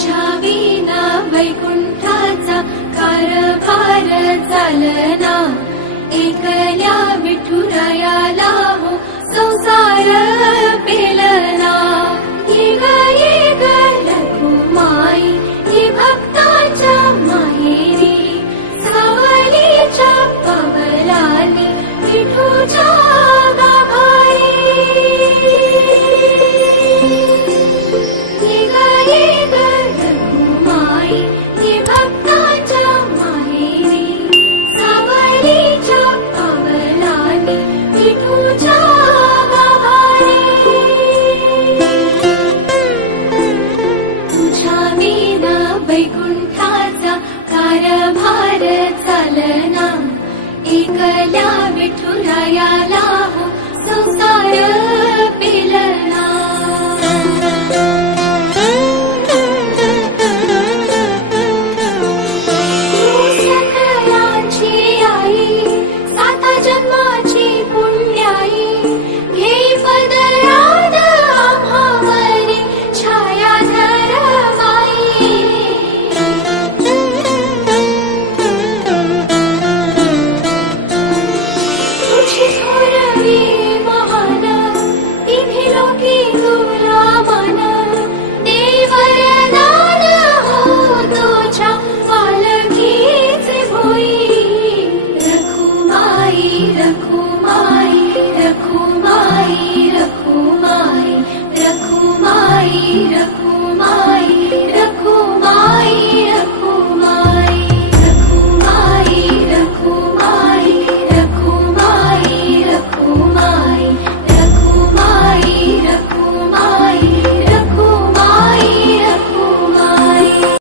तुझ्या विना वैकुंठाचा कारभार चालना, एकल्या विठुरायाला हो संसार पेलना। ये ग रखुमाई ही भक्ताच्या माहेरी, सावलीच्या पावलांनी विठूच्या गाभारी। ये ग रखुमाई ही भक्ताच्या माहेरी, सावलीच्या पावलांनी विठूच्या गाभारी। तुझ्या विना वैकुंठाचा कारभार चालना, एकल्या विठुरायाला हो संसार पेलना। सकलांची आई, सात जन्माची पुण्याई, घेई पदरात आम्हावरी छायाधर माई। तुझी थोरवी महान, तिन्ही लोकी तुला मान, देई वरदान हो तुझ्या पालखीचे भोई। रखुमाई रखुमाई रखुमाई रखुमाई रखुमाई रखुमाई।